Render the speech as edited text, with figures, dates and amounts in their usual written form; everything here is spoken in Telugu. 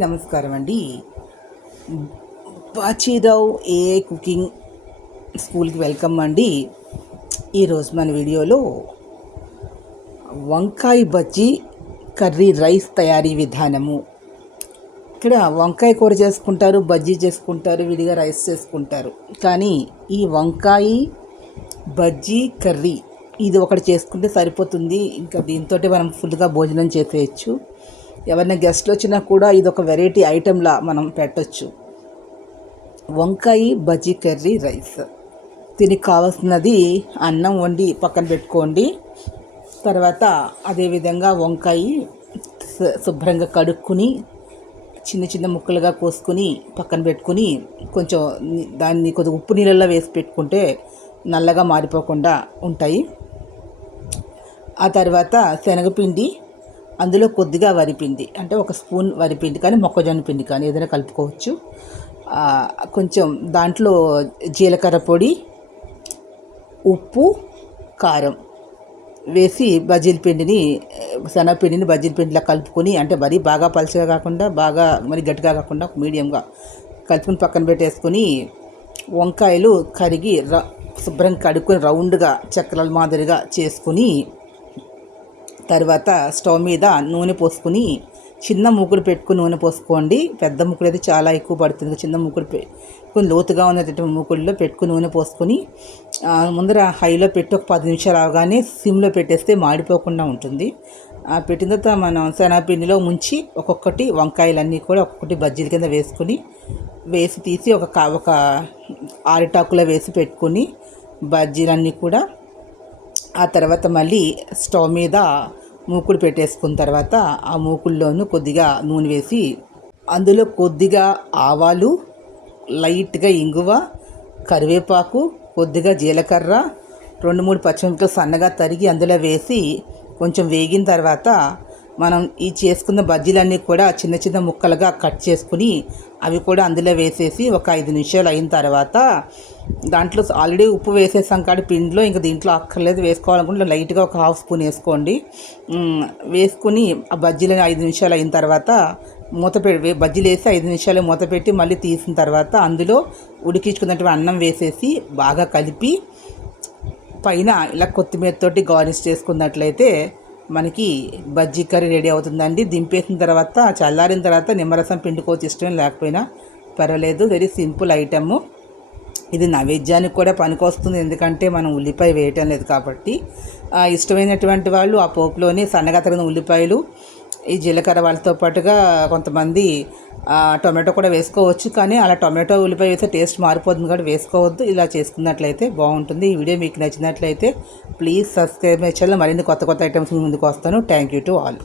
నమస్కారం అండి. బాచీరావు ఏఐ కుకింగ్ స్కూల్కి వెల్కమ్ అండి. ఈరోజు మన వీడియోలో వంకాయ బజ్జీ కర్రీ రైస్ తయారీ విధానము. ఇక్కడ వంకాయ కూర చేసుకుంటారు, బజ్జీ చేసుకుంటారు, విడిగా రైస్ చేసుకుంటారు. కానీ ఈ వంకాయ బజ్జీ కర్రీ ఇది ఒకటి చేసుకుంటే సరిపోతుంది. ఇంకా దీంతో మనం ఫుల్గా భోజనం చేసేయచ్చు. ఎవరైనా గెస్ట్లు వచ్చినా కూడా ఇది ఒక వెరైటీ ఐటెంలా మనం పెట్టచ్చు. వంకాయ బజ్జీ కర్రీ రైస్. దీనికి కావాల్సినది అన్నం వండి పక్కన పెట్టుకోండి. తర్వాత అదేవిధంగా వంకాయ శుభ్రంగా కడుక్కుని చిన్న చిన్న ముక్కలుగా కోసుకుని పక్కన పెట్టుకుని కొంచెం దాన్ని కొద్దిగా ఉప్పు నీళ్ళల్లో వేసి పెట్టుకుంటే నల్లగా మారిపోకుండా ఉంటాయి. ఆ తర్వాత శనగపిండి, అందులో కొద్దిగా వరిపిండి, అంటే ఒక స్పూన్ వరిపిండి కానీ మొక్కజొన్న పిండి కానీ ఏదైనా కలుపుకోవచ్చు. కొంచెం దాంట్లో జీలకర్ర పొడి, ఉప్పు, కారం వేసి బజ్జీల పిండిని శనగపిండిని బజ్జీల పిండిలా కలుపుకొని, అంటే మరీ బాగా పలుచగా కాకుండా బాగా మరి గట్టిగా కాకుండా మీడియంగా కలుపుకొని పక్కన పెట్టేసుకొని వంకాయలు కడిగి శుభ్రంగా కడుక్కొని రౌండ్గా చక్రాల మాదిరిగా చేసుకుని తర్వాత స్టవ్ మీద నూనె పోసుకుని చిన్న మూకుడు పెట్టుకుని నూనె పోసుకోండి. పెద్ద మూకుడు అయితే చాలా ఎక్కువ పడుతుంది. చిన్న మూకుడు పెట్టుకుని లోతుగా ఉన్నటువంటి మూకుడులో పెట్టుకుని నూనె పోసుకొని ముందర హైలో పెట్టి ఒక 10 నిమిషాలు అవగానే సిమ్లో పెట్టేస్తే మాడిపోకుండా ఉంటుంది. పెట్టిన తర్వాత మనం శనగపిండిలో ముంచి ఒక్కొక్కటి వంకాయలన్నీ కూడా ఒక్కొక్కటి బజ్జీల కింద వేసి తీసి ఒక ఆరిటాకులో వేసి పెట్టుకుని బజ్జీలన్నీ కూడా ఆ తర్వాత మళ్ళీ స్టవ్ మీద మూకుడు పెట్టేసుకున్న తర్వాత ఆ మూకుల్లోనూ కొద్దిగా నూనె వేసి అందులో కొద్దిగా ఆవాలు, లైట్గా ఇంగువ, కరివేపాకు, కొద్దిగా జీలకర్ర, 2-3 పచ్చిమిరపకాయలు సన్నగా తరిగి అందులో వేసి కొంచెం వేగిన తర్వాత మనం ఈ చేసుకున్న బజ్జీలన్నీ కూడా చిన్న చిన్న ముక్కలుగా కట్ చేసుకుని అవి కూడా అందులో వేసేసి ఒక 5 నిమిషాలు అయిన తర్వాత దాంట్లో ఆల్రెడీ ఉప్పు వేసేసాం కాబట్టి పిండిలో ఇంకా దీంట్లో అక్కర్లేదు, వేసుకోవాలనుకుంటే లైట్గా ఒక 1/2 స్పూన్ వేసుకోండి. వేసుకుని ఆ బజ్జీలని 5 నిమిషాలు అయిన తర్వాత బజ్జీలు వేసి 5 నిమిషాలు మూత పెట్టి మళ్ళీ తీసిన తర్వాత అందులో ఉడికించుకున్నటువంటి అన్నం వేసేసి బాగా కలిపి పైన ఇలా కొత్తిమీరతోటి గార్నిష్ చేసుకున్నట్లయితే మనకి బజ్జీ కర్రీ రెడీ అవుతుందండి. దింపేసిన తర్వాత చల్లారిన తర్వాత నిమ్మరసం పిండుకోవచ్చు, ఇష్టం లేకపోయినా పర్వాలేదు. Very simple item. ఇది నైవేద్యానికి కూడా పనికొస్తుంది, ఎందుకంటే మనం ఉల్లిపాయ వేయటం లేదు కాబట్టి. ఇష్టమైనటువంటి వాళ్ళు ఆ పోపులోనే సన్నగా తరిగిన ఉల్లిపాయలు, ఈ జీలకర్ర వాళ్ళతో పాటుగా కొంతమంది టొమాటో కూడా వేసుకోవచ్చు. కానీ అలా టొమాటో ఉల్లిపాయ వేస్తే టేస్ట్ మారిపోతుంది కాబట్టి వేసుకోవద్దు. ఇలా చేసుకున్నట్లయితే బాగుంటుంది. ఈ వీడియో మీకు నచ్చినట్లయితే ప్లీజ్ సబ్స్క్రైబ్ మై ఛానల్. మరిన్ని కొత్త ఐటమ్స్ ముందుకు వస్తాను. Thank you to all.